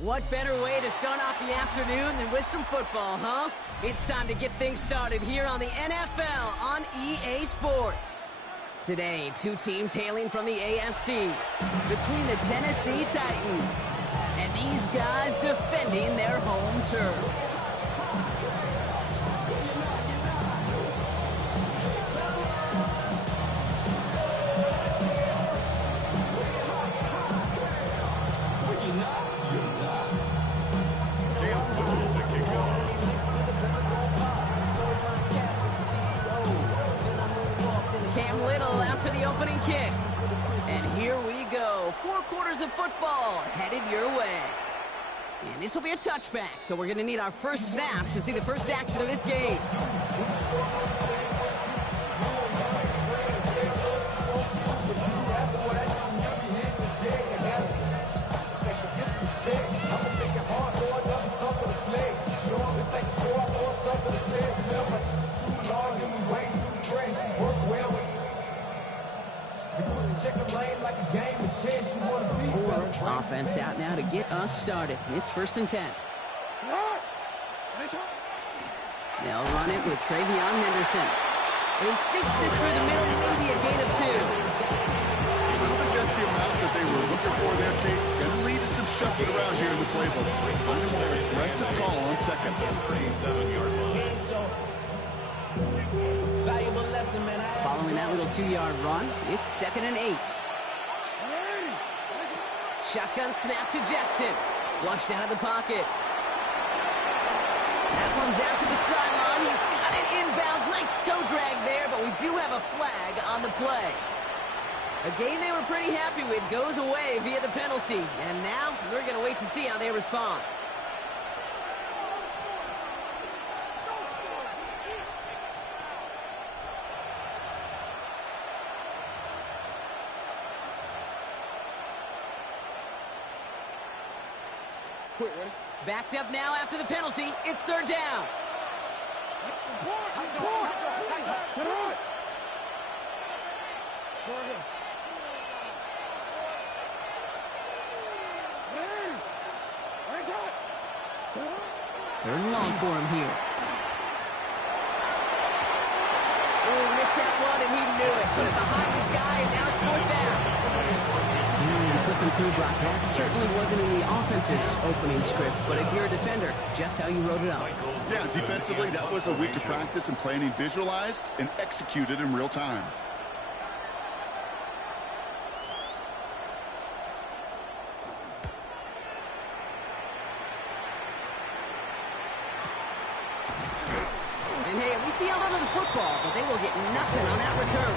What better way to start off the afternoon than with some football, huh? It's time to get things started here on the NFL on EA Sports. Today, two teams hailing from the AFC between the Tennessee Titans and these guys defending their home turf. Kick. And here we go. 4 quarters of football headed your way. And this will be a touchback, so we're going to need our first snap to see the first action of this game. Offense out now to get us started. It's 1st and 10. They'll run it with Travion Henderson. He sneaks this through the middle, maybe a gain of 2. I don't think that's the amount that they were looking for there, Kate. Going to lead to some shuffling around here in the playbook. Find a more aggressive call on 2nd. Following that little 2-yard run, it's 2nd and 8. Shotgun snap to Jackson. Flushed out of the pocket. That one's out to the sideline. He's got it inbounds. Nice toe drag there, but we do have a flag on the play. A game they were pretty happy with goes away via the penalty. And now we're going to wait to see how they respond. Backed up now after the penalty. It's 3rd down. Third and long for him here. Oh, missed that one, and he knew it. Put it behind his guy, and now it's 4th down. Flipping through, Brock, that certainly wasn't in the offense's opening script, but if you're a defender, just how you wrote it up. Yeah, defensively, that was a week of practice and planning visualized and executed in real time. And hey, we see a lot of the football, but they will get nothing on that return.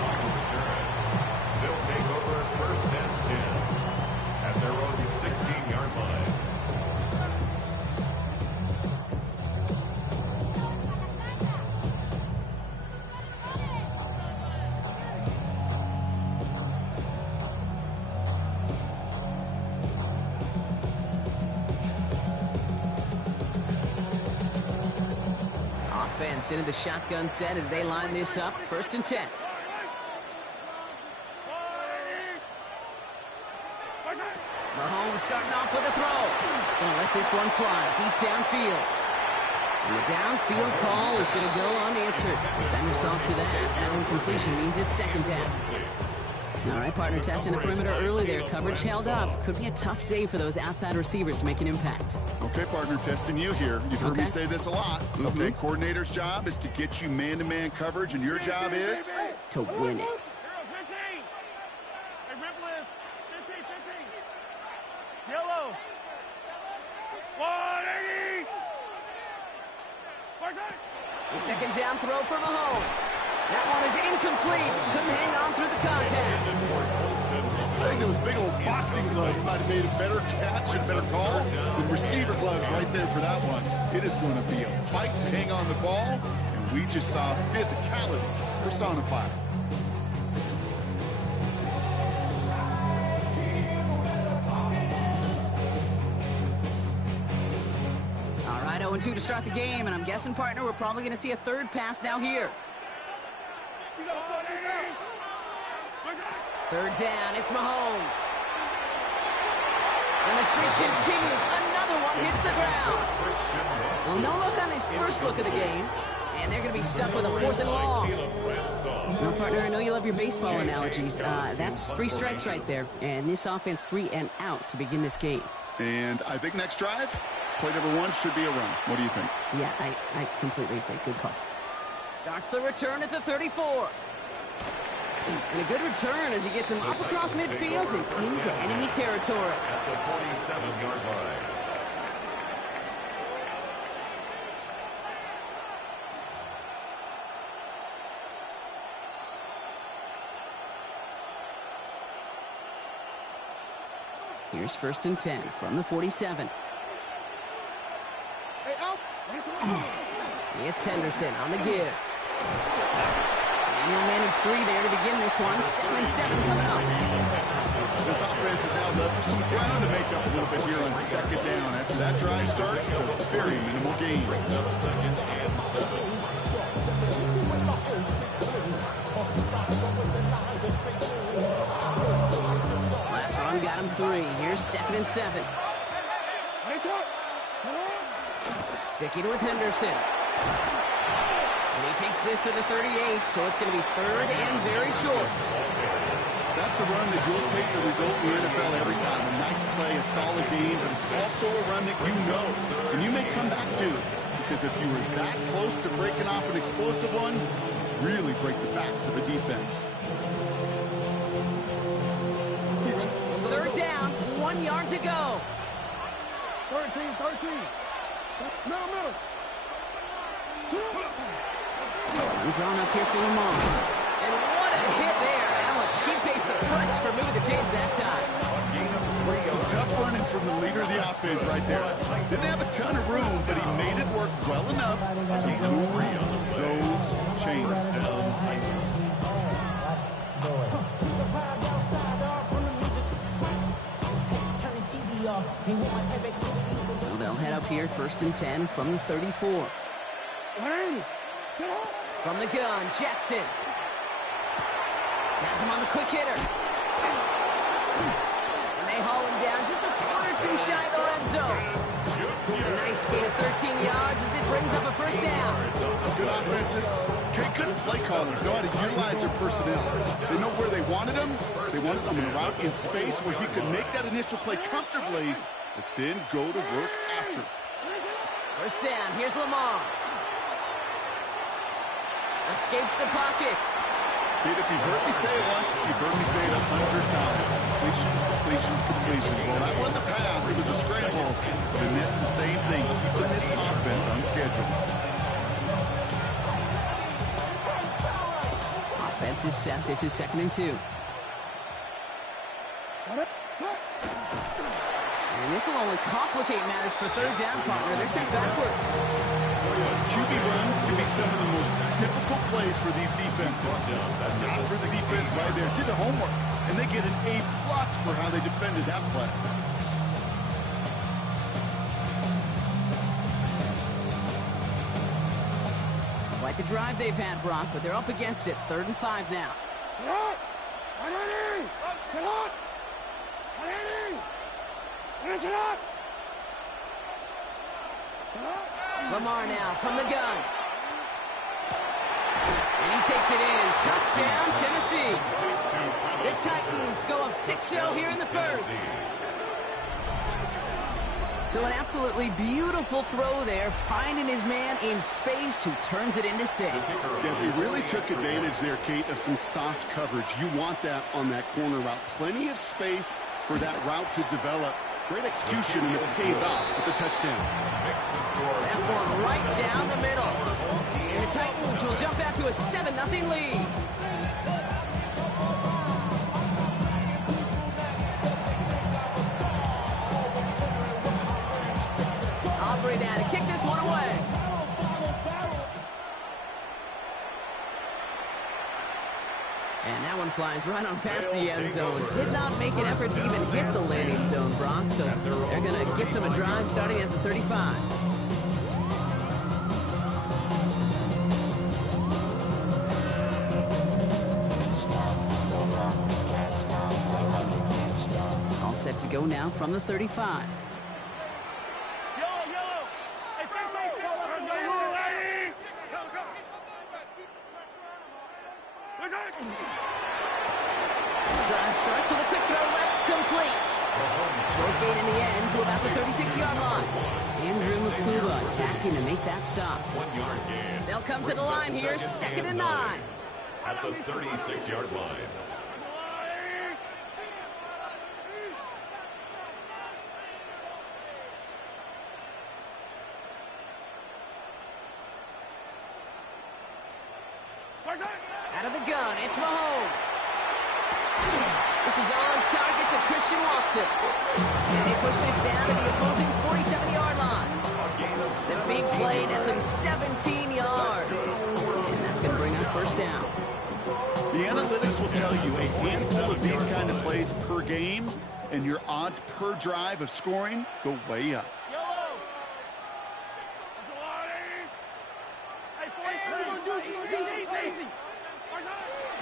They'll take over 1st and 10 at their own 16-yard line. Offense into the shotgun set as they line this up. 1st and 10. Mahomes starting off with a throw. Gonna let this one fly deep downfield. And the downfield call is going to go unanswered. Defender saw to that. That incompletion means it's 2nd down. All right, partner, testing the perimeter early there. Coverage held up. Could be a tough day for those outside receivers to make an impact. Okay, partner, testing you here. You've heard me say this a lot. Mm-hmm. Okay, coordinator's job is to get you man-to-man coverage, and your job is? To win it. Yellow. 180. The 2nd down throw for Mahomes. That one is incomplete. Couldn't hang on through the contact. I think those big old boxing gloves might have made a better catch and better call than receiver gloves right there for that one. It is going to be a fight to hang on the ball, and we just saw physicality personified. All right, 0-2 to start the game, and I'm guessing, partner, we're probably going to see a 3rd pass now here. 3rd down, it's Mahomes. And the streak continues. Another Another one hits the ground. Well, no look on his first look of the game. And they're going to be stuck with a 4th and long. Well, partner, I know you love your baseball analogies. That's 3 strikes right there. And this offense 3 and out to begin this game. And I think next drive, play number 1 should be a run. What do you think? Yeah, I completely agree. Good call. Starts the return at the 34. And a good return as he gets him up across midfield and into enemy territory. At the 47-yard line. Here's 1st and 10 from the 47. It's Henderson on the give. And he'll manage 3 there to begin this one. 2nd and 7 coming up. This offense is now left some ground to make up a little bit here on 2nd down. After that drive starts with a very minimal gain. Brings up 2nd and 7. Last run got him 3. Here's 2nd and 7. Sticking with Henderson. And he takes this to the 38, so it's going to be 3rd and very short. That's a run that you'll take the result in the NFL every time. A nice play, a solid game, but it's also a run that you know and you may come back to. Because if you were that close to breaking off an explosive one, really break the backs of a defense. 3rd down, 1 yard to go. 13. Middle. I'm drawn up here for Lamar. And what a hit there. Alex, she paced the press for moving the chains that time. Some tough running from the leader of the offense right there. Didn't have a ton of room, but he made it work well enough to move those chains. So they'll head up here, 1st and 10 from the 34. From the gun, Jackson. Has him on the quick hitter. And they haul him down just a foot or 2 shy of the red zone. A nice gain of 13 yards as it brings up a 1st down. Good offenses. Okay, good play callers know how to utilize their personnel. They know where they wanted him. They wanted him in a route in space where he could make that initial play comfortably, but then go to work after. 1st down, here's Lamar. Escapes the pocket. Kid, if you've heard me say it once, you've heard me say it 100 times. Completions. Well, that wasn't a pass. It was a scramble. And that's the same thing, keeping this offense on schedule. Offense is set. This is 2nd and 2. And this will only complicate matters for 3rd down, partner. They're sent backwards. QB runs can be some of the most difficult plays for these defenses. Not for the defense right there. Did the homework, and they get an A+ for how they defended that play. Quite the drive they've had, Brock, but they're up against it. 3rd and 5 now. Lamar now from the gun. And he takes it in. Touchdown, Tennessee. The Titans go up 6-0 here in the 1st. So an absolutely beautiful throw there, finding his man in space who turns it into 6. Yeah, they really took advantage there, Kate, of some soft coverage. You want that on that corner route. Plenty of space for that route to develop. Great execution, and it pays off with the touchdown. That one right down the middle. And the Titans will jump out to a 7-0 lead. Aubrey now to kick this one away. And that one flies right on past the end zone. Did not make an effort to even hit the landing zone, Brock. So they're going to gift him a drive starting at the 35. All set to go now from the 35. Short gain in the end to about the 36-yard line. Andrew Makuba attacking to make that stop. 1 yard gain. They'll come to the line here, second and 9. At the 36-yard line. Out of the gun, it's Mahomes. This is on target to Christian Watson. And they push this down to the opposing 47-yard line. The big play nets him 17 yards. And that's going to bring up first down. The analytics will tell you a handful of these kind of plays per game, and your odds per drive of scoring go way up.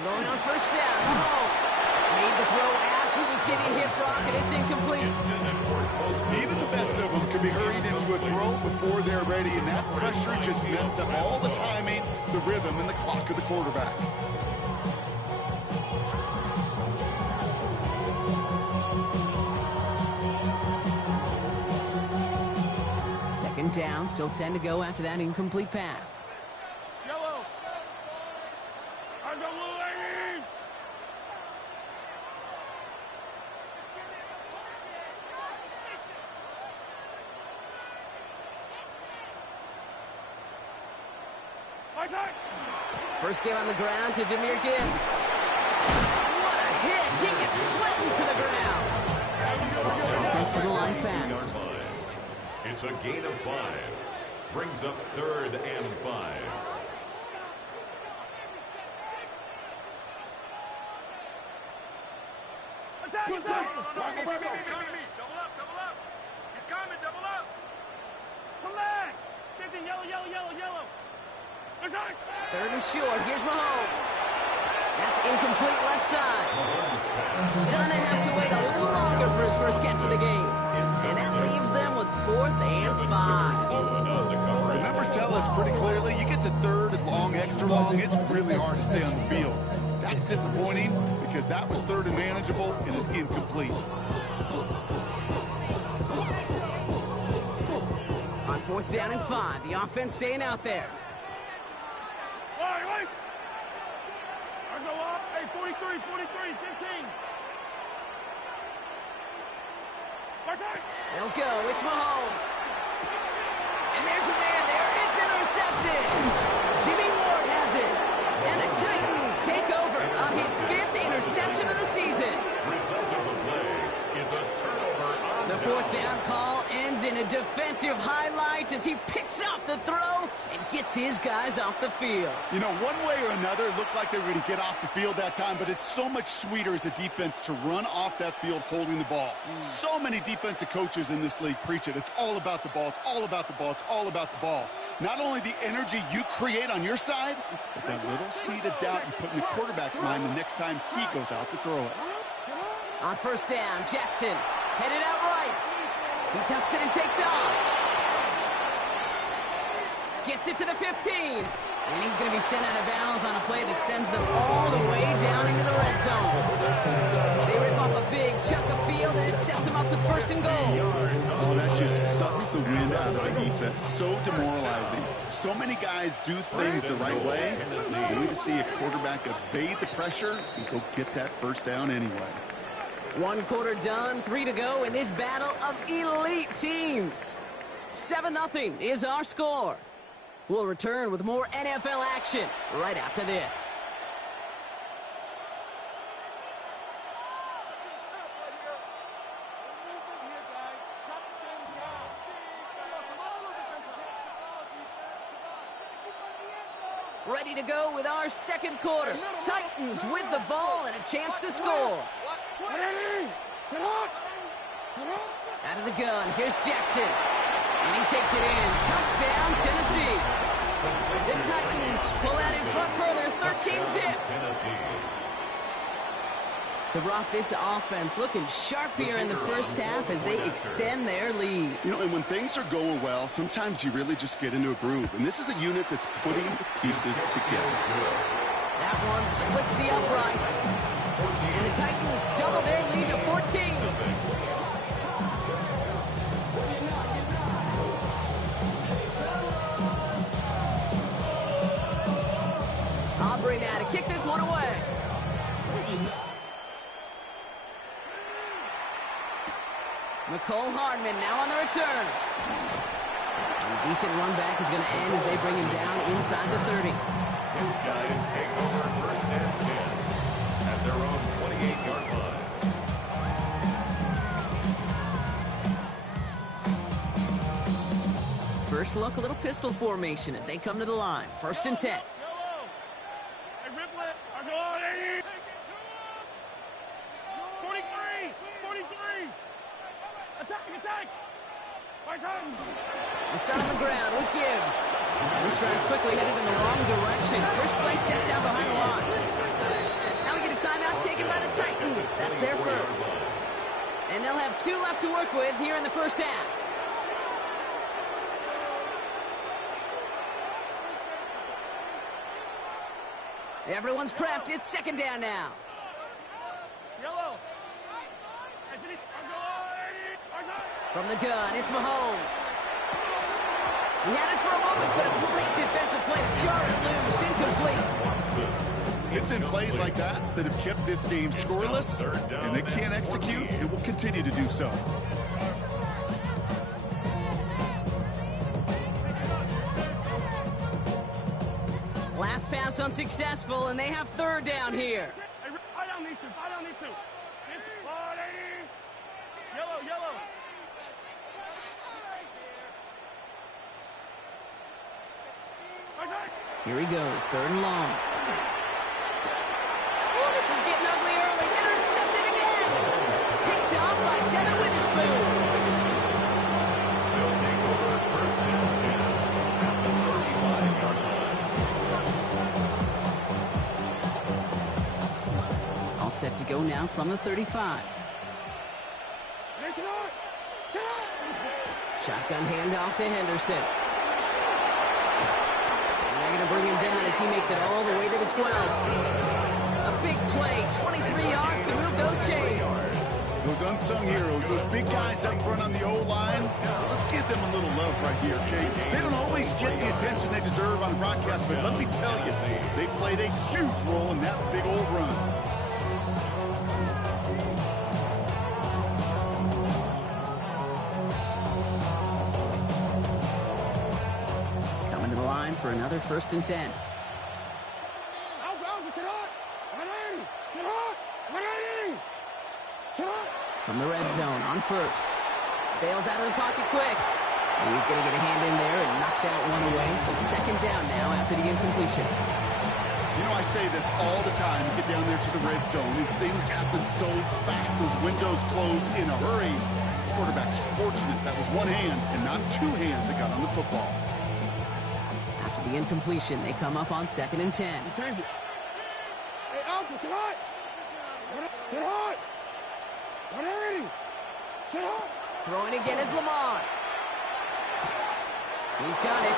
Going on first down, Mahomes made the throw as he was getting hit, Brock, and it's incomplete. Even the best of them can be hurried into a throw before they're ready, and that pressure just messed up all the timing, the rhythm, and the clock of the quarterback. Second down, still 10 to go after that incomplete pass. First game on the ground to Jahmyr Gibbs. What a hit! He gets flattened to the ground. Offense to the line fast. It's a gain of 5. Brings up 3rd and 5. Double up. He's coming, double up. Come back. Yellow. Third and short. Here's Mahomes. That's incomplete left side. Gonna have to wait a little longer for his first catch of the game. And that leaves them with 4th and 5. The numbers tell us pretty clearly, you get to third and long, extra long, it's really hard to stay on the field. That's disappointing because that was third and manageable and an incomplete. On 4th down and 5, the offense staying out there. Wait. I go up. Hey, 43, 15. They'll go. It's Mahomes. And there's a man there. It's intercepted. Jimmy Ward has it. And the Titans take over on his 5th interception of the season. Result of the play is a turnover on The 4th down call ends in a defensive highlight as he picks up the throw and gets his guys off the field. You know, one way or another, it looked like they were going to get off the field that time, but it's so much sweeter as a defense to run off that field holding the ball. So many defensive coaches in this league preach it. It's all about the ball. It's all about the ball. It's all about the ball. Not only the energy you create on your side, but that little seed of doubt you put in the quarterback's mind the next time he goes out to throw it. On first down, Jackson headed out right. He tucks it and takes off. Gets it to the 15. And he's going to be sent out of bounds on a play that sends them all the way down into the red zone. They rip off a big chunk of field, and it sets them up with 1st and goal. Oh, that just sucks the wind out of the defense. So demoralizing. So many guys do things the right way. We need to see a quarterback evade the pressure and go get that first down anyway. 1 quarter done, 3 to go in this battle of elite teams. 7-0 is our score. We'll return with more NFL action right after this. Ready to go with our 2nd quarter. Titans with the ball and a chance to score. Out of the gun, here's Jackson. And he takes it in. Touchdown, Tennessee. The Titans pull out in front further, 13-zip. So, Brock, this offense looking sharp here in the first half as they extend their lead. You know, and when things are going well, sometimes you really just get into a groove. And this is a unit that's putting the pieces together. That one splits the uprights. And the Titans double their lead to 14. McCole Hardman now on the return. And a decent run back is going to end as they bring him down inside the 30. His guys take over first and 10 at their own 28-yard line. First look, a little pistol formation as they come to the line. First and 10. They start on the ground with Gibbs. And this drive's quickly headed in the wrong direction. First play set down behind the line. Now we get a timeout taken by the Titans. That's their first. And they'll have 2 left to work with here in the first half. Everyone's prepped. It's second down now. Yellow. From the gun, it's Mahomes. He had it for a moment, but a great defensive play to jar it loose, incomplete. It's been plays like that that have kept this game scoreless, and they can't execute. It will continue to do so. Last pass unsuccessful, and they have third down here. Hey, fight on these two. Fight on these two. It's yellow, yellow. Here he goes, third and long. Oh, this is getting ugly early. Intercepted again. Picked off by Devin Witherspoon. They'll take over first and 10 at the 35-yard line. All set to go now from the 35. Shotgun handoff to Henderson. They're going to bring him down as he makes it all the way to the 12. A big play, 23 yards to move those chains. Those unsung heroes, those big guys up front on the O-line, let's give them a little love right here, okay? They don't always get the attention they deserve on broadcast, but let me tell you, they played a huge role in that big old run. For another first and 10. From the red zone on first. Bails out of the pocket quick. He's going to get a hand in there and knock that one away. So second down now after the incompletion. You know, I say this all the time. You get down there to the red zone, and things happen so fast. Those windows close in a hurry. The quarterback's fortunate that was one hand and not 2 hands that got on the football. After the incompletion, they come up on second and 10. Change it. Hey, Alpha, sit hot. Sit hot. What are you? Sit hot. Throwing again is Lamar. He's got it.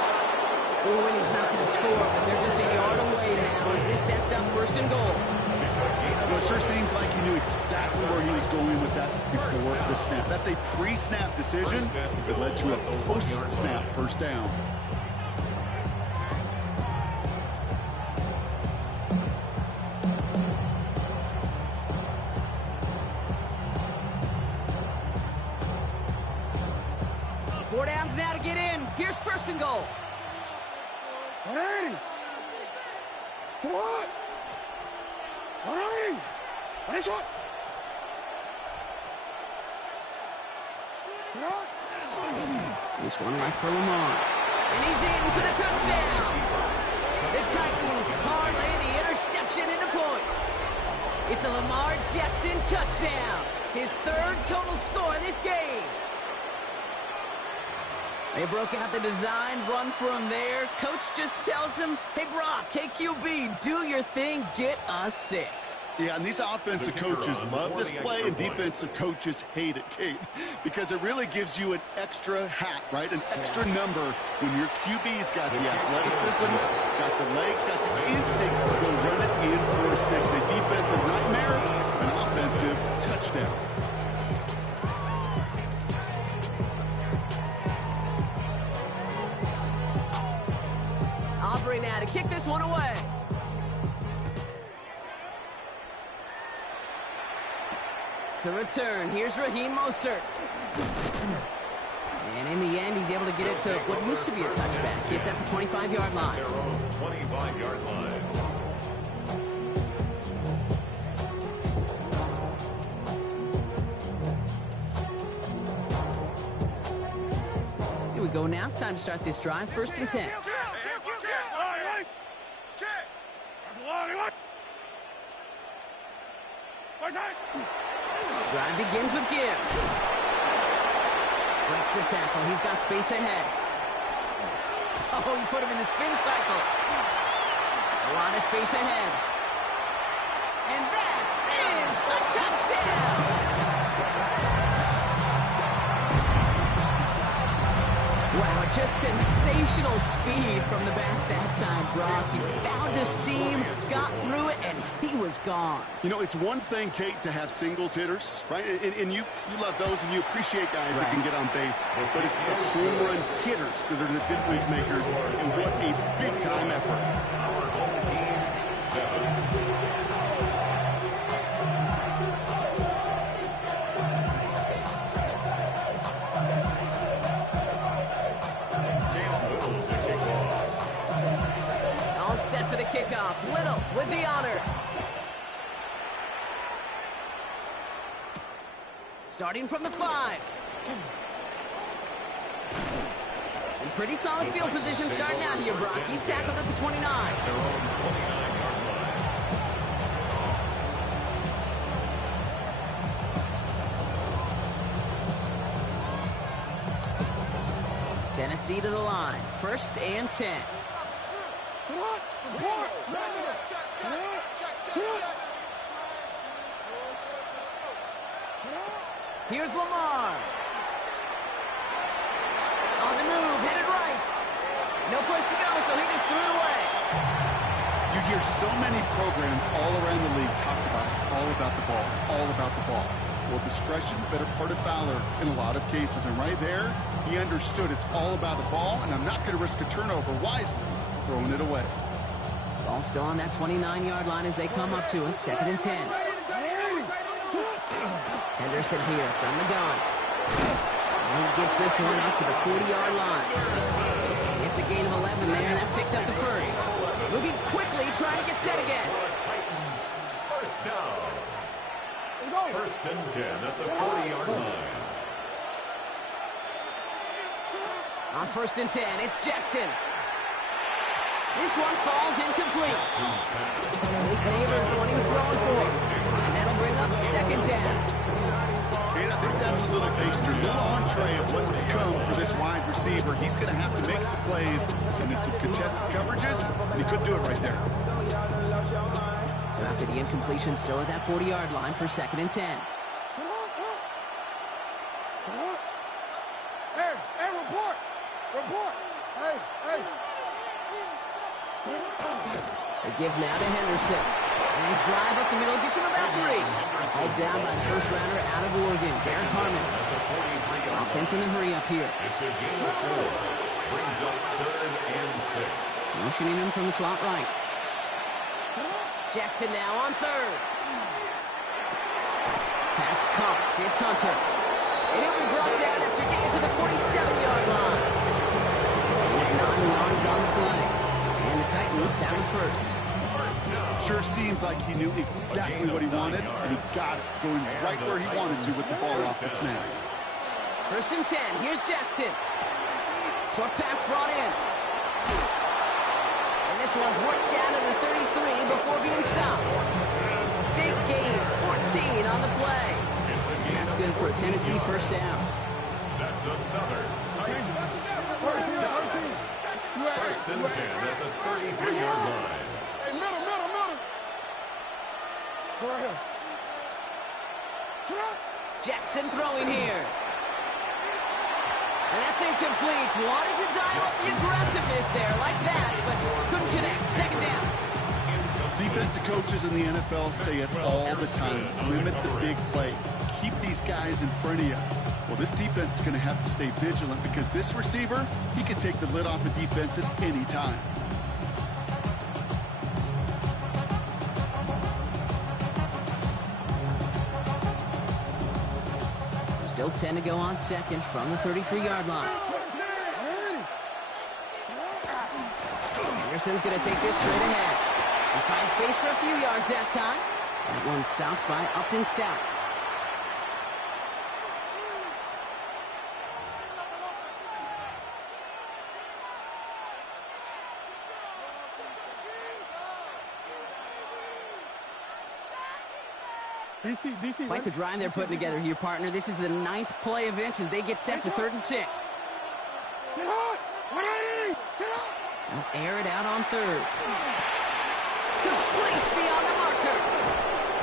Oh, and he's not going to score, but they're just a yard away now as this sets up first and goal. Well, it sure seems like he knew exactly where he was going with that before the snap. That's a pre-snap decision that led to a post-snap first down. Four downs now to get in. Here's first and goal. Alrighty. To what? Alrighty. What is it? This one left for Lamar. And he's in for the touchdown. The Titans parlay the interception into points. It's a Lamar Jackson touchdown. His 3rd total score in this game. They broke out the design, run from there. Coach just tells him, hey, Brock, hey, QB, do your thing, get us 6. Yeah, and these offensive coaches love this play, and defensive coaches hate it, Kate, because it really gives you an extra hat, right? An extra number when your QB's got the athleticism, got the legs, got the instincts to go run it in for 6. A defensive nightmare, an offensive touchdown. Aubrey now to kick this one away. To return, here's Raheem Mostert. And in the end, he's able to get it to what used to be a touchback. It's at the 25-yard line. Their own 25-yard line. Here we go now. Time to start this drive. 1st and 10. Drive begins with Gibbs. Breaks the tackle. He's got space ahead. Oh, he put him in the spin cycle. A lot of space ahead. And that is a touchdown! Wow, just sensational speed from the back that time, Brock. He found a seam, got through it, and he was gone. You know, it's one thing, Kate, to have singles hitters, right? And you love those, and you appreciate guys that can get on base. But it's the home run hitters that are the difference makers, and what a big-time effort. Our home team, 7. Set for the kickoff. Little with the honors. Starting from the 5. In pretty solid field position starting out here, Brock. He's tackled at the 29. Their own 29-yard line. Tennessee to the line. 1st and 10. Here's Lamar. On the move, headed right. No place to go, so he just threw it away. You hear so many programs all around the league talk about it's all about the ball. It's all about the ball. Well, discretion, better part of valor in a lot of cases. And right there, he understood it's all about the ball, and I'm not going to risk a turnover wisely, throwing it away. Ball still on that 29-yard line as they come up to it. 2nd and 10. Henderson here from the gun. And he gets this one out to the 40-yard line. It's a gain of 11 there, and that picks up the 1st. Moving quickly, trying to get set again. Titans, 1st down. 1st and 10 at the 40-yard line. On 1st and 10, it's Jackson. This one falls incomplete. Malik Neighbors, the one he was throwing for. And that'll bring up 2nd down. And I think that's a little taster, a little entree of what's to come for this wide receiver. He's going to have to make some plays into some contested coverages, and he could do it right there. So after the incompletion, still at that 40-yard line for 2nd and 10. Hey, report! Report! Hey! They give now to Henderson. And his drive up the middle gets him about 3. All down by the first rounder out of Oregon, Derek Harmon. Offense in the hurry up here. It's a gain of 4. Brings up 3rd and 6. Motioning him from the slot right. Jackson now on 3rd. Pass caught. It's Hunter. And he'll be brought down after getting to the 47-yard line. 9 yards on the play. And the Titans have it 1st. Sure seems like he knew exactly what he wanted, and he got it, going right where he wanted to with the ball off the snap. 1st and 10. Here's Jackson. Short pass brought in. And this one's worked down to the 33 before being stopped. Big gain, 14 on the play. And that's good for a Tennessee 1st down. That's another Titans 1st down. 1st and 10 at the 33-yard line. Hey, middle! Go ahead. Jackson throwing here. And that's incomplete. Wanted to dial up the aggressiveness there like that, but couldn't connect. 2nd down. Defensive coaches in the NFL say it all the time. Limit the big play. Keep these guys in front of you. Well, this defense is going to have to stay vigilant because this receiver, he can take the lid off a defense at any time. Still 10 to go on second from the 33-yard line. Anderson's going to take this straight ahead. He finds space for a few yards that time. That one stopped by Upton Stout. DC. Quite the drive they're putting together here, partner. This is the 9th play of inch as they get set for 3rd and 6. Sit hot! 180! Sit hot! They'll air it out on 3rd. Complete beyond the marker.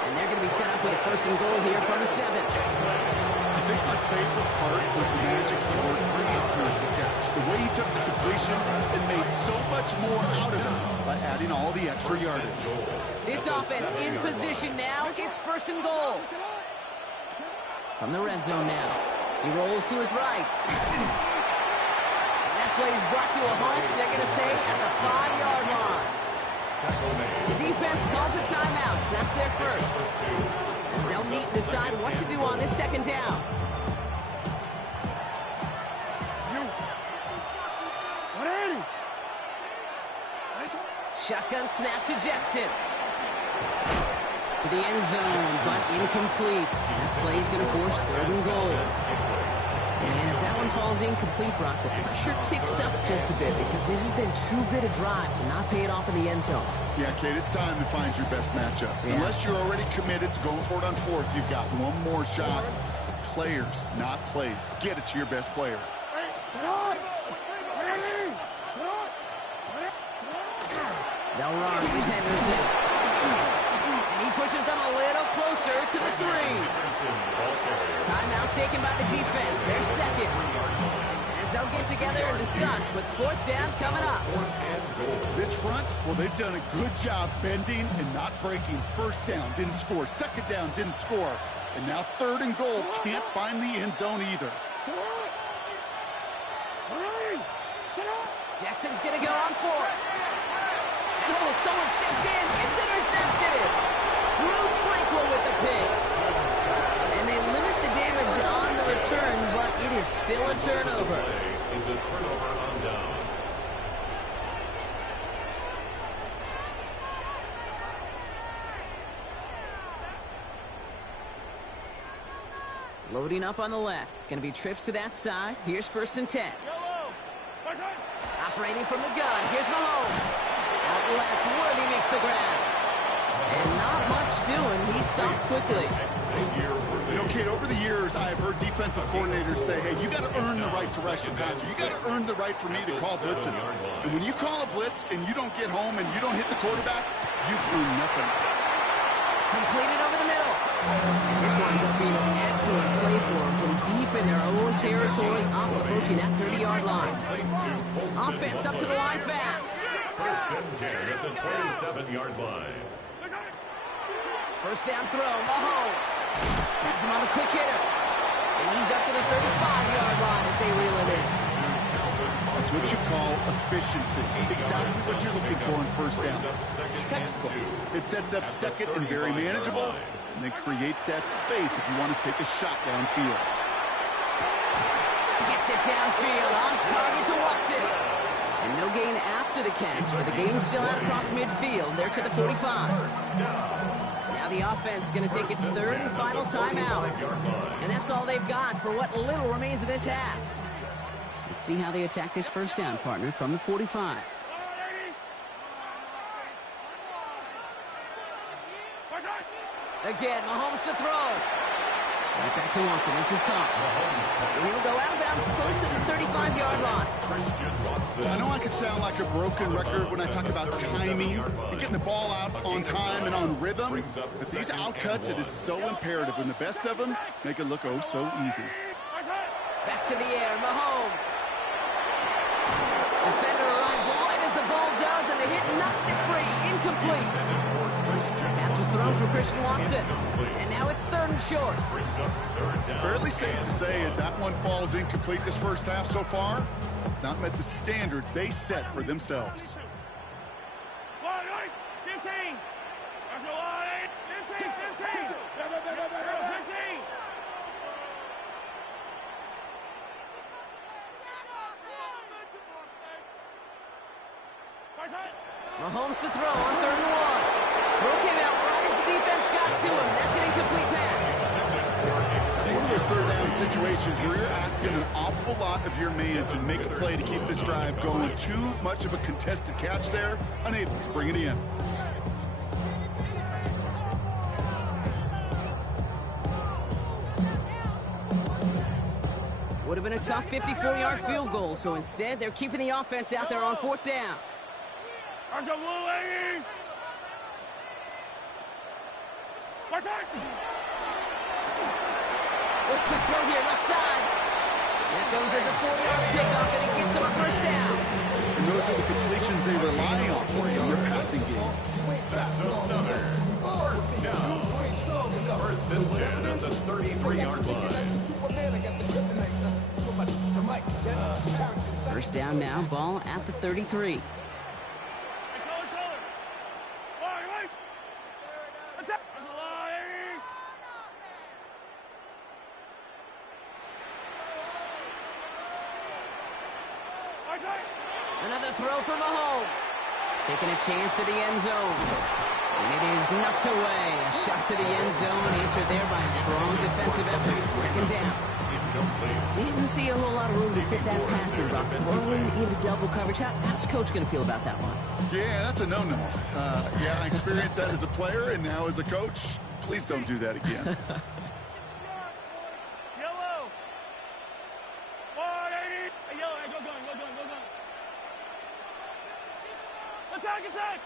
And they're going to be set up with a 1st and goal here from the 7. I think my favorite part was the magic he worked after the catch. The way he took the completion and made so much more out of it by adding all the extra yardage. This offense in position now. It's 1st and goal. From the red zone now. He rolls to his right. And that play is brought to a halt, so they're going to say at the 5-yard line. The defense calls a timeout, so that's their first. As they'll meet and decide what to do on this 2nd down. Shotgun snap to Jackson. To the end zone, but incomplete. That play's going to force 3rd and goal. And as that one falls incomplete, Brock, the pressure ticks up just a bit because this has been too good a drive to not pay it off in the end zone. Yeah, Kate, it's time to find your best matchup. Yeah. Unless you're already committed to going for it on 4th, you've got one more shot. Players, not plays. Get it to your best player. They'll run with Henderson. And he pushes them a little closer to the 3. Timeout taken by the defense. Their 2nd. As they'll get together and discuss with 4th down coming up. This front, well, they've done a good job bending and not breaking. 1st down, didn't score. 2nd down, didn't score. And now 3rd and goal, can't find the end zone either. Jackson's going to go on 4th. Oh, someone stepped in. It's intercepted. Drew Tranquil with the pick. And they limit the damage on the return, but it is still a turnover. Is a turnover on downs. Loading up on the left. It's going to be trips to that side. Here's 1st and 10. Operating from the gun. Here's Mahomes. Out left, Worthy makes the grab. And not much doing. He stopped quickly. You know, Kate, over the years, I've heard defensive coordinators say, hey, you got to earn the right to rush the passer. You got to earn the right for me to call blitzes. And when you call a blitz and you don't get home and you don't hit the quarterback, you've earned nothing. Completed over the middle. This winds up being an excellent play for them from deep in their own territory, up approaching that 30-yard line. Offense up to the line fast. 1st and 10 at the 27-yard line. 1st down throw, Mahomes. Has him on the quick hitter. And he's up to the 35-yard line as they reel him in. That's what you call efficiency. Exactly what you're looking for in 1st down. Textbook. It sets up 2nd and very manageable, and then creates that space if you want to take a shot downfield. Gets it downfield, on target to Watson. And no gain after the catch, but the gain's still out across midfield. They're to the 45. Now the offense is going to take its 3rd and final timeout. And that's all they've got for what little remains of this half. Let's see how they attack this 1st down, partner, from the 45. Again, Mahomes to throw. Right back to Watson. This is caught. And he'll go out of bounds close to the 35-yard line. I know I could sound like a broken record when I talk about timing and getting the ball out on time and on rhythm, but these outcuts, it is so imperative, and the best of them make it look oh so easy. Back to the air, Mahomes. Defender arrives right as the ball does, and the hit knocks it free. Incomplete. Pass was thrown for Christian Watson. And now it's 3rd and short. Fairly safe to say as that one falls incomplete this 1st half so far, it's not met the standard they set for themselves. Mahomes to throw on 3rd and 1. Throw came out right as the defense got to him. That's an incomplete pass. It's one of those 3rd down situations where you're asking an awful lot of your man to make a play to keep this drive going. Too much of a contested catch there, unable to bring it in. Would have been a tough 54-yard field goal, so instead they're keeping the offense out there on 4th down. Good quick throw here, left side. That goes as a 40-yard pickoff, and it gets them a 1st down. And those are the completions they rely on in their passing game. That's another 1st down. 1st and 10 at the 33-yard line. 1st down now, ball at the 33. Another throw for Mahomes. Taking a chance to the end zone. And it is knocked away. A shot to the end zone, answered there by a strong defensive effort. 2nd down. Didn't see a whole lot of room to fit that passing, but throwing into double coverage. How's Coach going to feel about that one? Yeah, that's a no-no. I experienced that as a player and now as a coach. Please don't do that again. Attack!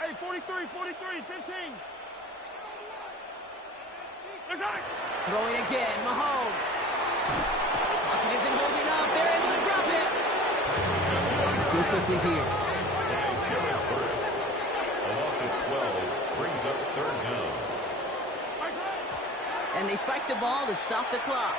Hey, 43, 15. Throwing again, Mahomes. Pocket isn't holding up. They're able to drop it. Too quickly here. A loss of 12 brings up 3rd down. And they spike the ball to stop the clock.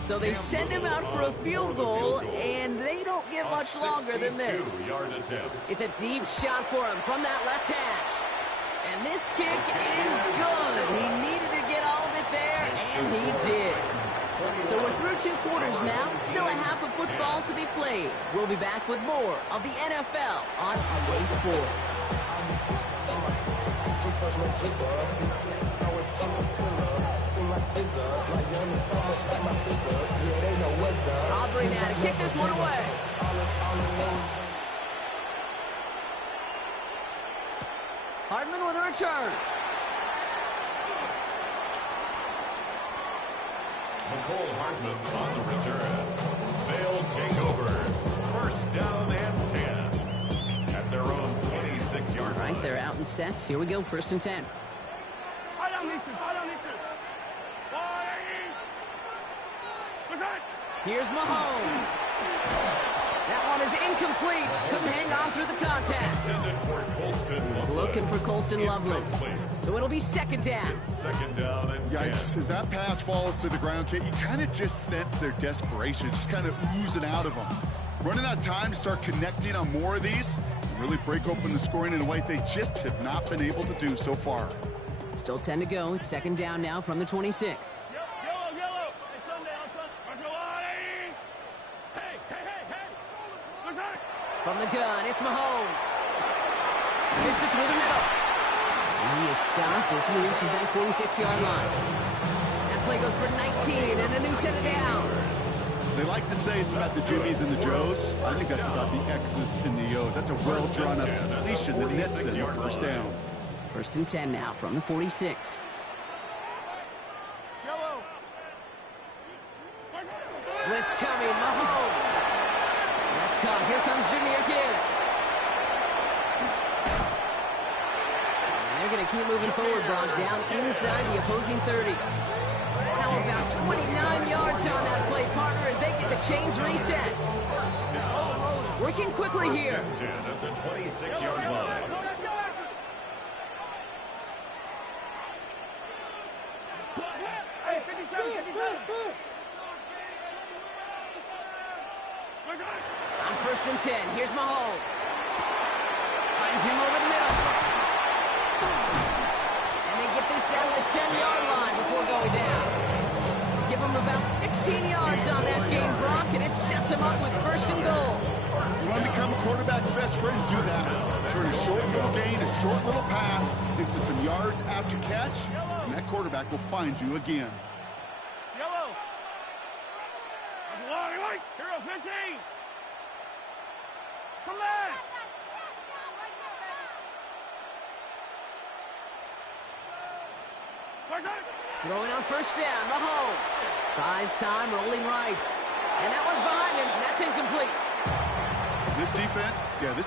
So they send him out for a field goal, and they don't get much longer than this. It's a deep shot for him from that left hash. And this kick is good. He needed to get all of it there, and he did. So we're through 2 quarters now. Still a half of football to be played. We'll be back with more of the NFL on EA Sports. Aubrey now to kick this one away. Hardman with a return. McCole Hardman on the return. They'll take over. 1st down and 10 at their own 26-yard line. Right, they're out and set. Here we go, 1st and 10. Here's Mahomes. That one is incomplete. Couldn't hang on through the contact. He's looking for Colston Loveland. So it'll be 2nd down. 2nd down and 10. Yikes, as that pass falls to the ground, Kate, you kind of just sense their desperation, just kind of oozing out of them. Running out of time to start connecting on more of these, and really break open the scoring in a way they just have not been able to do so far. Still 10 to go. It's 2nd down now from the 26. From the gun, it's Mahomes. Hits it through the middle. And he is stopped as he reaches that 46-yard line. That play goes for 19 and a new set of downs. They like to say it's about the Jimmies and the Joes. I think that's about the X's and the O's. That's a well-drawn-up completion that nets them the 1st down. 1st and 10 now from the 46. Blitz coming, Mahomes. That's caught. Here comes Jahmyr Gibbs. And they're going to keep moving forward, brought down inside the opposing 30. Now about 29 yards on that play, partner, as they get the chains reset. Working quickly here. 10 at the 26-yard line. On 1st and 10, here's Mahomes. Finds him over the middle. And they get this down to the 10-yard line before going down. Give him about 16 yards on that gain, Brock, and it sets him up with 1st and goal. You want to become a quarterback's best friend, do that. Turn a short little gain, a short little pass into some yards after catch, and that quarterback will find you again. Yellow. That's a long way. Hero 15. Come back. Throwing on 1st down, Mahomes. Buys time, rolling right. And that one's behind him. That's incomplete. This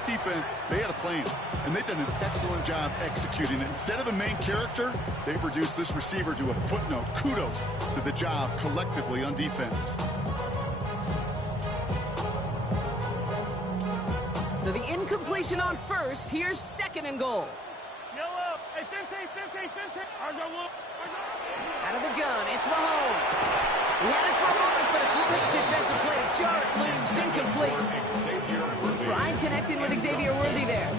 defense, they had a plan, and they've done an excellent job executing it. Instead of a main character, they've reduced this receiver to a footnote. Kudos to the job collectively on defense. So the incompletion on 1st. Here's 2nd and goal. Yellow. Hey, 15. Out of the gun, it's Mahomes. He had it for a moment, but a complete defensive play to jar it loose, incomplete. Fry connecting with Xavier Worthy there.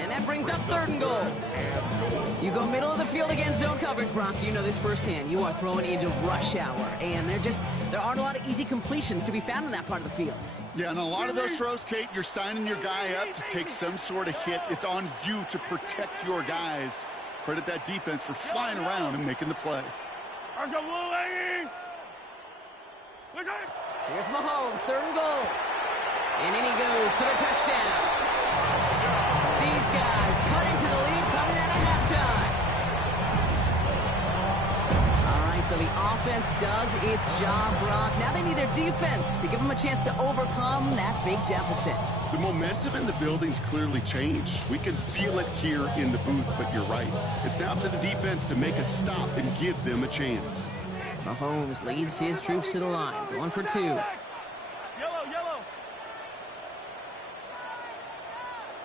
And that brings up 3rd and goal. You go middle of the field against zone coverage, Brock. You know this firsthand. You are throwing into rush hour. And there aren't a lot of easy completions to be found in that part of the field. Yeah, and a lot of those throws, Kate, you're signing your guy up to take some sort of hit. It's on you to protect your guys. Credit that defense for flying around and making the play. Here's Mahomes, 3rd and goal. And in he goes for the touchdown. These guys cut into the lead coming out of halftime. All right, so the offense does its job, Brock. Now they need their defense to give them a chance to overcome that big deficit. The momentum in the building's clearly changed. We can feel it here in the booth, but you're right. It's now up to the defense to make a stop and give them a chance. Mahomes leads his troops to the line, going for 2. Yellow.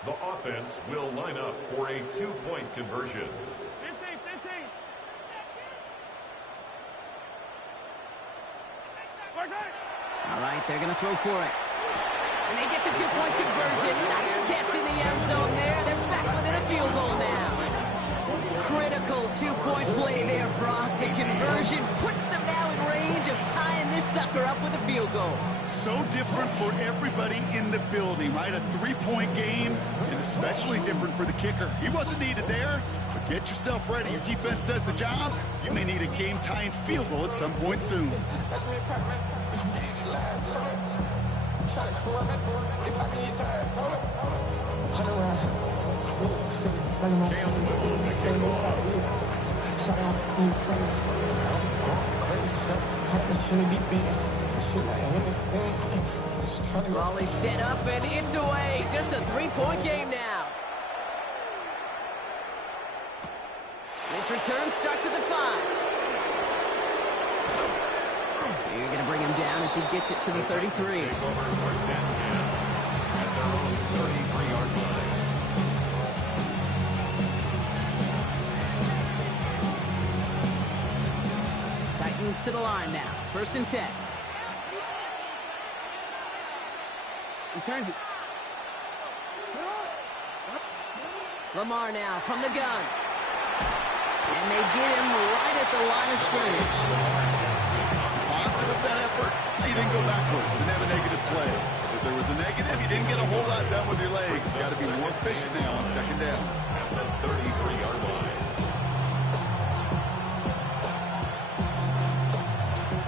The offense will line up for a 2-point conversion. 15. All right, they're going to throw for it. And they get the 2-point conversion. Nice catch in the end zone there. They're back within a field goal now. Critical 2-point play there, Brock. The conversion puts them now in range of tying this sucker up with a field goal. So different for everybody in the building, right? A 3-point game, and especially different for the kicker. He wasn't needed there, but get yourself ready. Your defense does the job. You may need a game-tying field goal at some point soon. Raleigh set up and it's away. Just a 3-point game now. This return starts at the 5. You're going to bring him down as he gets it to the 33. Take over 1st and 10 at their own 33-yard line. Titans to the line now. 1st and 10. Return it. Lamar now from the gun. And they get him right at the line of scrimmage. Positive that effort. You didn't go backwards. Didn't have a negative play. If there was a negative, you didn't get a whole lot done with your legs. You got to be more efficient now on 2nd down. At the 33-yard line.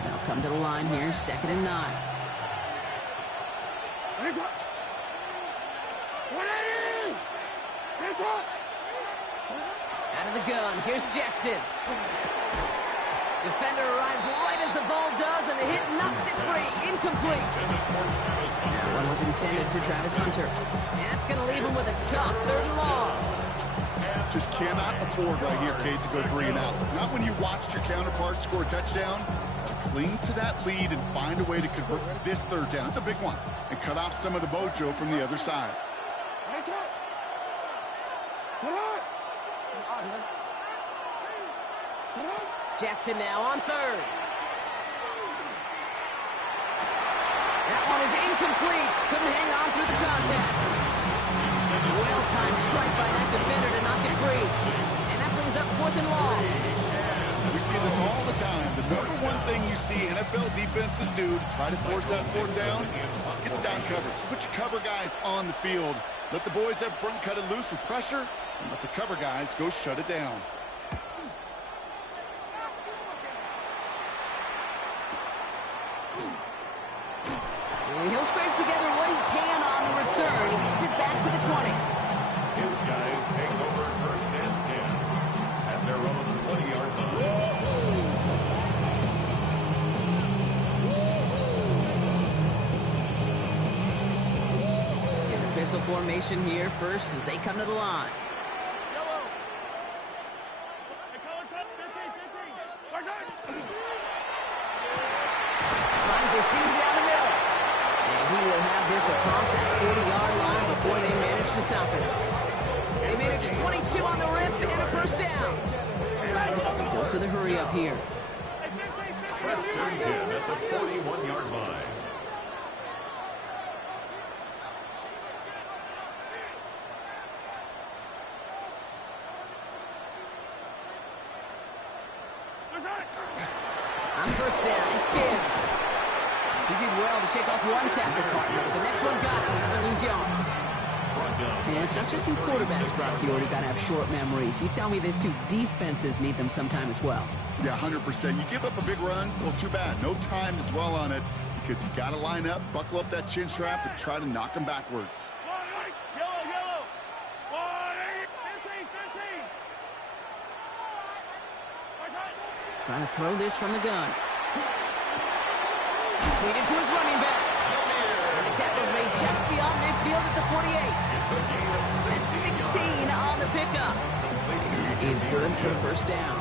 Now come to the line here. 2nd and 9. Out of the gun, here's Jackson. Defender arrives right as the ball does, and the hit knocks it free. Incomplete. That one was intended for Travis Hunter. And that's going to leave him with a tough 3rd and long. Just cannot afford right here, Kate, to go 3 and out. Not when you watched your counterpart score a touchdown. Cling to that lead and find a way to convert this 3rd down. It's a big one. And cut off some of the mojo from the other side. Jackson now on 3rd. That one is incomplete. Couldn't hang on through the contact. Well-timed strike by that defender to knock it free. And that brings up 4th and long. We see this all the time. The number one thing you see NFL defenses do to try to force that 4th down, it's down coverage. Put your cover guys on the field. Let the boys up front cut it loose with pressure, and let the cover guys go shut it down. And he'll scrape together what he can on the return. He gets it back to the 20. His guys take over 1st and 10 at their own 20-yard line. In the pistol formation here first as they come to the line. Finds a seam down the middle. And he will have this across that 40-yard line before they manage to stop it. They manage 22 on the rip and a 1st down. Goes to the hurry up here. 1st and 10 at the 41-yard line. On 1st down, it's Gibbs. He did well to shake off one tackle partner. The next one got him. He's going to lose yards. And it's not just you quarterbacks, Brock Huard, who got to have short memories. You tell me these two defenses need them sometime as well. Yeah, 100%. You give up a big run, well, too bad. No time to dwell on it because you got to line up, buckle up that chin strap, and try to knock them backwards. Trying to throw this from the gun. Completed to his running back. And the tackle's made just beyond midfield at the 48. That's 16 on the pickup. And that is good for a 1st down.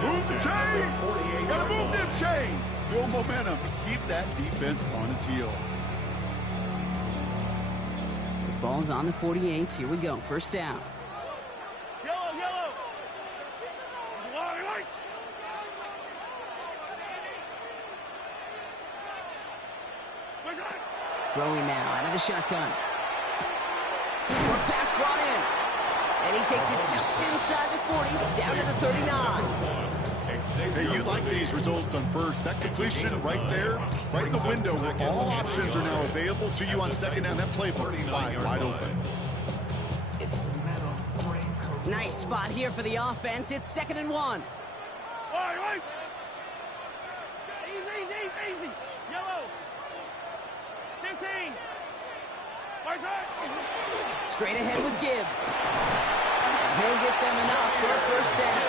Move the chains! Gotta move them chains! Build momentum and keep that defense on its heels. The ball's on the 48. Here we go. 1st down. Throwing now out of the shotgun. Short pass brought in. And he takes it just inside the 40, down to the 39. Hey, you like these results on 1st. That completion right there, right in the window where all options are now available to you on 2nd down. That playbook wide open. Nice spot here for the offense. It's 2nd and 1. Easy. Yellow. 15. Straight ahead with Gibbs. And he'll get them enough for a 1st down.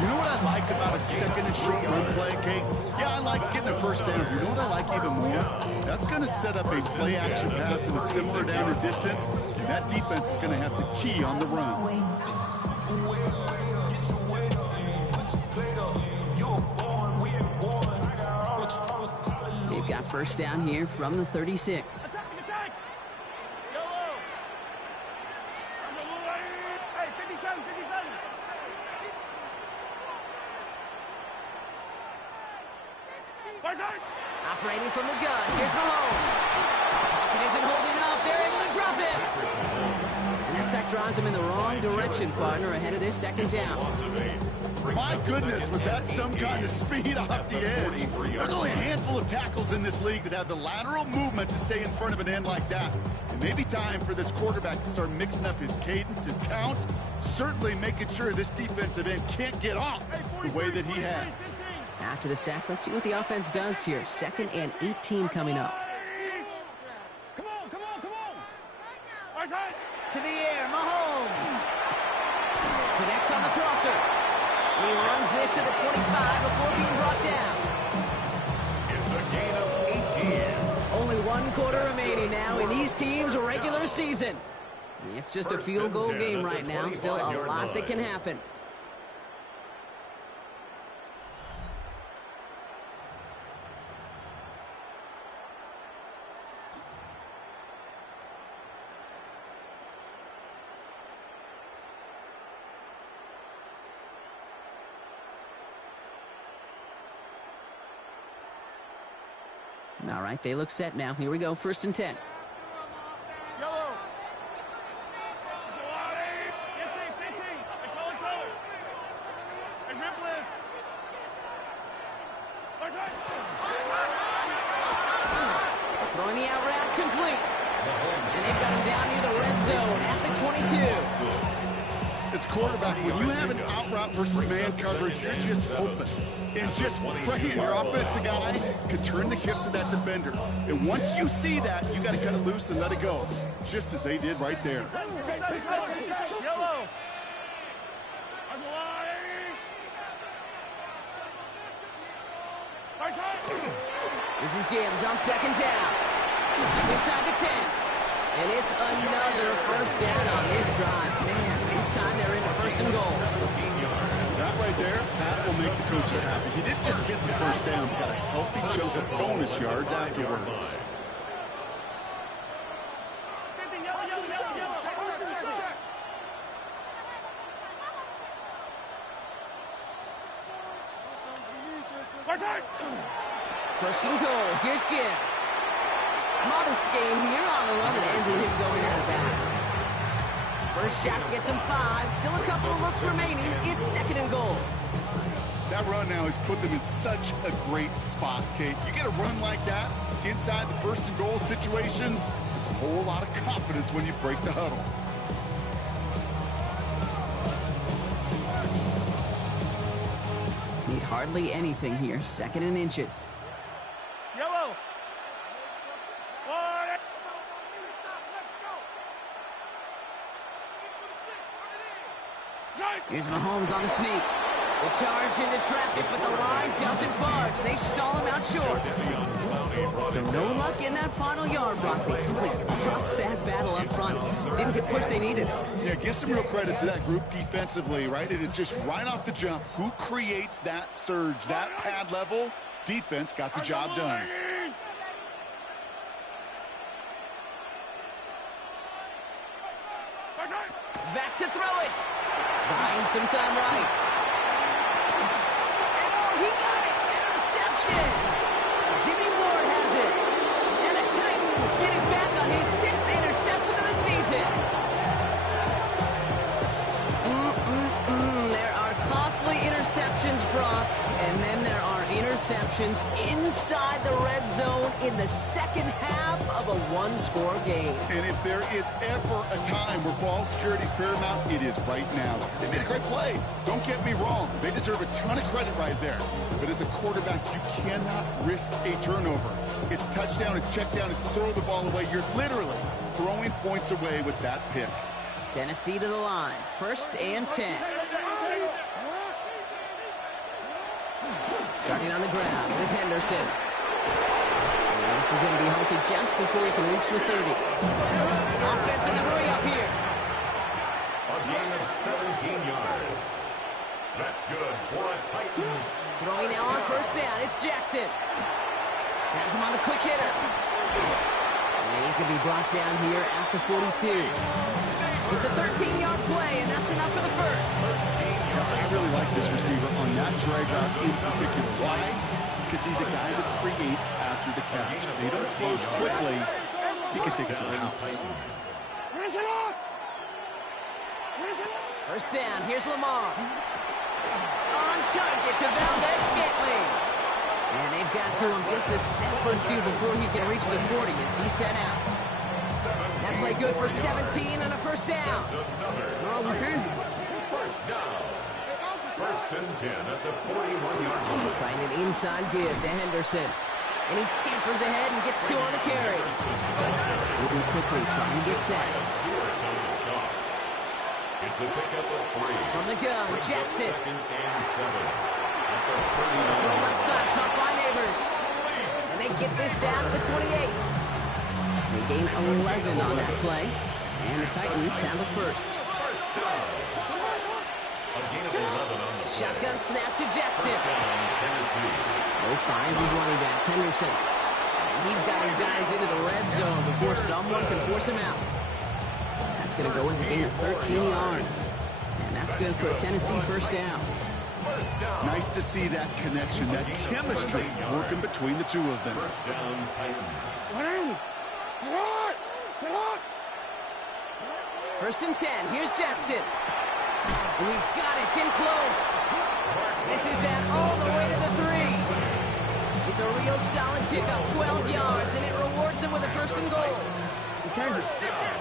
You know what I like about a 2nd and short run play, Kate? Yeah, I like getting a 1st down. You know what I like even more? That's going to set up a play-action pass in a similar down and distance, and that defense is going to have to key on the run. They've got 1st down here from the 36. Operating from the gun. Here's Mahomes. Pocket isn't holding up. They're able to drop it. And that sack drives him in the wrong direction, partner, ahead of this 2nd down. My goodness, was that some kind of speed off the edge? There's only a handful of tackles in this league that have the lateral movement to stay in front of an end like that. It may be time for this quarterback to start mixing up his cadence, his count, certainly making sure this defensive end can't get off the way that he has. After the sack, let's see what the offense does here. 2nd and 18 coming up. Come on. To the air, Mahomes. Connects on the crosser. He runs this to the 25 before being brought down. It's a gain of 18. Only 1 quarter remaining now in these teams' regular season. It's just a field goal game right now. Still a lot that can happen. All right, they look set now. Here we go, 1st and 10. Yellow. Yes, 15. Hey, color. Hey, Ripley. Throwing the out route complete. And they've got him down near the red zone at the 22. As quarterback, when you have an out route versus man coverage, you're just hoping and just praying your offensive guy can turn the hips of that defender. And once you see that, you got to cut it loose and let it go, just as they did right there. Yellow. This is Gibbs on 2nd down. Inside the 10. And it's another 1st down on this drive. Man, this time they're into 1st and goal. That right there, Pat will make the coaches happy. He didn't just get the 1st down, he got a healthy chunk of bonus yards afterwards. First and goal. Here's Gibbs. Modest gain here on the run that ends with him going out of bounds. First shot gets him 5. Still a couple of looks remaining. It's 2nd and goal. That run now has put them in such a great spot, Kate. You get a run like that inside the 1st and goal situations, there's a whole lot of confidence when you break the huddle. Need hardly anything here. 2nd and inches. Yellow. Here's Mahomes on the sneak. The charge into traffic, but the line doesn't budge. They stall him out short. So no luck in that final yard, Brock. They simply crushed that battle up front. Didn't get the push they needed. Yeah, give some real credit to that group defensively, right? It is just right off the jump. Who creates that surge, that pad level? Defense got the job done. Back to throw it. Buying some time right. And oh, he got it. Interception. Jimmy Ward has it. And the Titans getting back on his 6th interception of the season. There are costly interceptions, Brock. And then there are interceptions inside the red zone in the 2nd half of a 1-score game. And if there is ever a time where ball security is paramount, it is right now. They made a great play. Don't get me wrong. They deserve a ton of credit right there. But as a quarterback, you cannot risk a turnover. It's touchdown, it's check down, it's throw the ball away. You're literally throwing points away with that pick. Tennessee to the line. 1st and 10. Starting on the ground with Henderson. And this is going to be halted just before he can reach the 30. Offense in the hurry up here. A gain of 17 yards. That's good for a Titans. Throwing now on 1st down. It's Jackson. Has him on the quick hitter. And he's going to be brought down here at the 42. It's a 13-yard play, and that's enough for the 1st. I really like this receiver on that drag route in particular. Why? Because he's a guy that creates after the catch. They don't close quickly. He can take it to the house. 1st down. Here's Lamar. On target to Valdez-Scantling. And they've got to him just a step or two before he can reach the 40 as he set out. That play good for 17 and a 1st down. First down. 1st and 10 at the 41-yard line. Trying an inside give to Henderson. And he scampers ahead and gets 2 on the carry. Moving quickly, trying to get set. It's a pickup of 3. From the gun, Jackson. 2nd and 7. At the From 39. left side, caught by Neighbors. And they get this down to the 28. They gain 11 on that play. And the Titans have the 1st. First down. A gain of 11 on the play. Shotgun snap to Jackson. First down, Tennessee. Oh, finds his running back, Henderson. And he's got his guys into the red zone before someone can force him out. That's going to go as a gain of 13 yards. And that's good for a Tennessee 1st down. First down. Nice to see that connection, that chemistry working between the two of them. First down, Titans. First and 10. Here's Jackson. And he's got it. It's in close. And this is down all the way to the 3. It's a real solid pickup, 12 yards, and it rewards him with a first and goal. First down.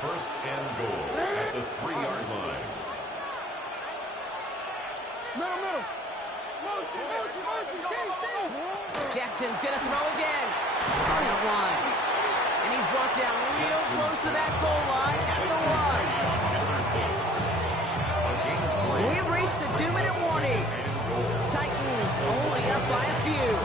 First and goal at the 3-yard line. Jackson's going to throw again. Out wide. And he's brought down real close to that goal line at the 1. We've reached the 2-minute warning. Titans only up by a few.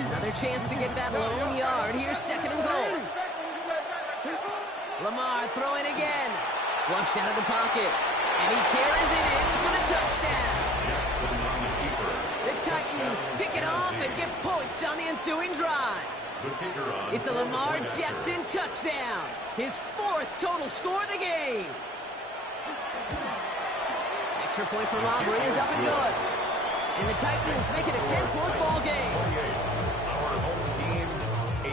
Another chance to get that lone yard. Here's second and goal. Lamar throwing again. Flushed out of the pocket. And he carries it in for the touchdown. The Titans pick it off and get points on the ensuing drive. It's a Lamar Jackson touchdown. His 4th total score of the game. Extra point for Robbery is up and good. And the Titans make it a 10-point ball game. Our home team, 18.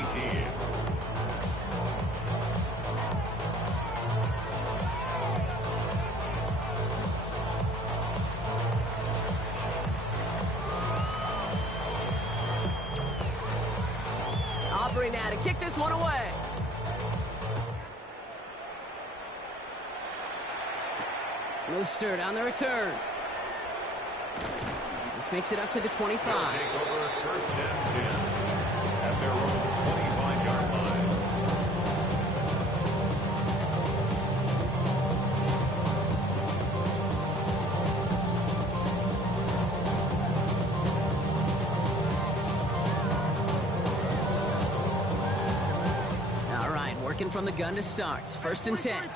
Aubrey now to kick this one away. Mostert on the return. This makes it up to the 25. They'll take over first and 10 at their own 25-yard line. All right, working from the gun to start. First and 10.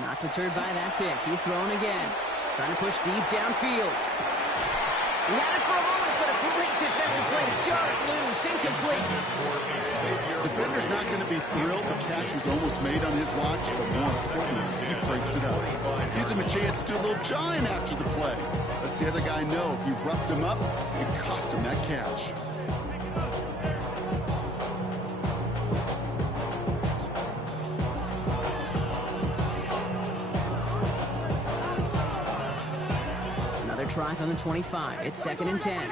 Not deterred by that pick. He's throwing again. Trying to push deep downfield. He had it for a moment, but a great defensive play to jar it loose. Incomplete. Defender's not going to be thrilled. The catch was almost made on his watch, but more importantly, he breaks it up. Gives him a chance to do a little jawing after the play. Lets the other guy know if he roughed him up, it cost him that catch. Try from the 25. It's second and 10. Gibbs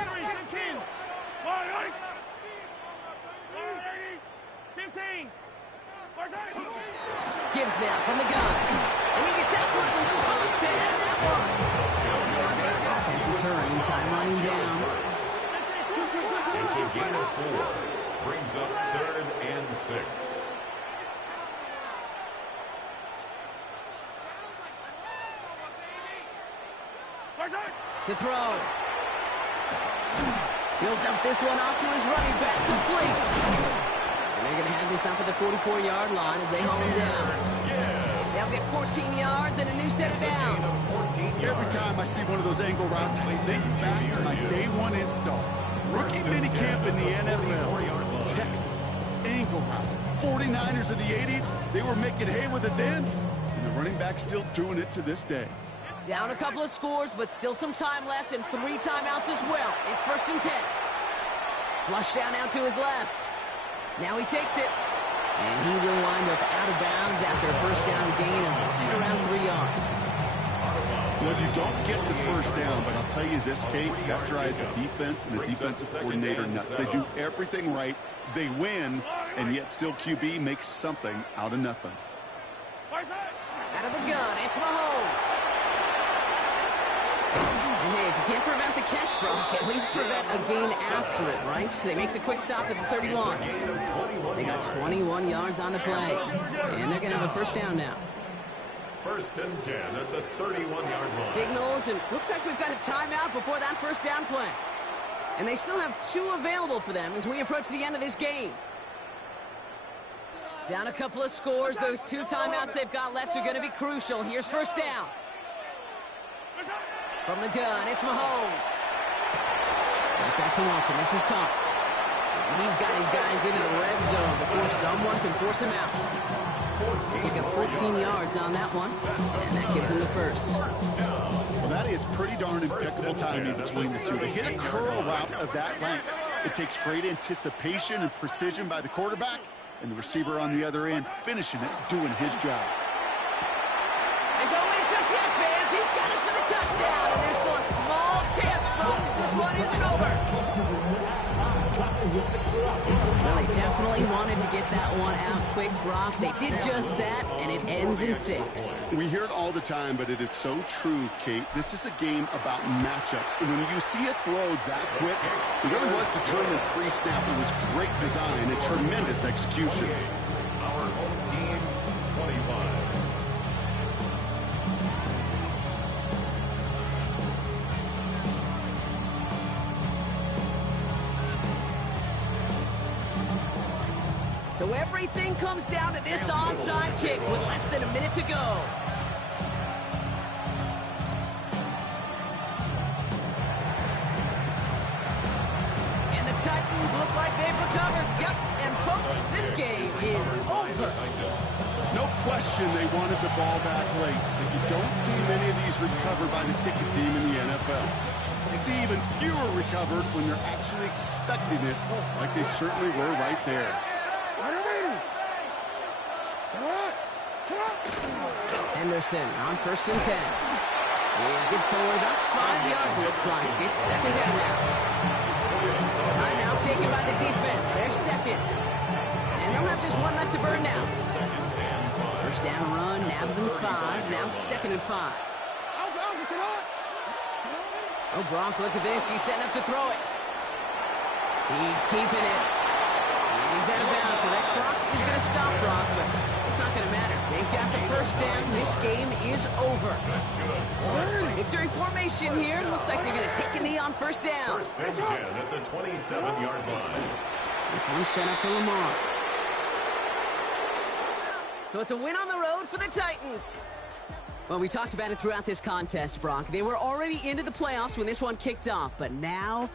now from the gun. And he gets absolutely pumped to end that one. Offense is hurrying. Time running down. It's a gain of 4. Brings up 3rd and 6. To throw. He'll dump this one off to his running back. Complete. And they're going to have this up at the 44-yard line as they haul him down. They'll get 14 yards and a new set of downs. Every time I see one of those angle routes, I think back to my day 1 install. Rookie minicamp in the NFL. Texas. Angle route. 49ers of the 80s. They were making hay with it then. And the running back's still doing it to this day. Down a couple of scores, but still some time left and 3 timeouts as well. It's first and 10. Flush down out to his left. Now he takes it. And he will wind up out of bounds after a first down gain of right around 3 yards. Well, you don't get the first down, but I'll tell you this, Kate, that drives a defense and a defensive coordinator nuts. They do everything right. They win, and yet still QB makes something out of nothing. Out of the gun, it's Mahomes. And hey, if you can't prevent the catch, Brock, at least prevent a gain after it, right? So they make the quick stop at the 31. They got 21 yards on the play. And they're going to have a first down now. First and 10 at the 31-yard line. Signals, and looks like we've got a timeout before that first down play. And they still have 2 available for them as we approach the end of this game. Down a couple of scores. Those 2 timeouts they've got left are going to be crucial. Here's first down. From the gun, it's Mahomes. Right back to Watson. This is caught. He's got his guys into the red zone before someone can force him out. Pick up 14 yards on that one, and that gives him the first. Well, that is pretty darn impeccable timing between the two. To hit a curl route of that length, it takes great anticipation and precision by the quarterback, and the receiver on the other end finishing it, doing his job. And don't wait just yet, fans. He's got it for the touchdown, and there's still a small chance, Brock, that this one isn't over. Well, they definitely wanted to get that one out quick, Brock. They did just that, and it ends in 6. We hear it all the time, but it is so true, Kate. This is a game about matchups. And when you see a throw that quick, it really was determined pre-snap. It was great design and tremendous execution. Our home team, 25. So everything comes down to this onside kick with less than a minute to go. And the Titans look like they've recovered. Yep, and folks, this game is over. No question they wanted the ball back late, but you don't see many of these recovered by the kicking team in the NFL. You see even fewer recovered when they're actually expecting it, like they certainly were right there. Henderson on first and 10. Yeah, good forward, about 5 yards, it looks like. It's second down now. Timeout taken by the defense. They're second. And they'll have just one left to burn now. First down run, nabs him 5. Now second and 5. Oh, Brock, look at this. He's setting up to throw it. He's keeping it. And he's out of bounds, so that clock is going to stop Brock, but it's not going to matter. They've got the first down. This game is over. Victory formation here. Looks like they're going to take a knee on first down. First and 10 at the 27-yard line. This one's set up for Lamar. So it's a win on the road for the Titans. Well, we talked about it throughout this contest, Brock. They were already into the playoffs when this one kicked off, but now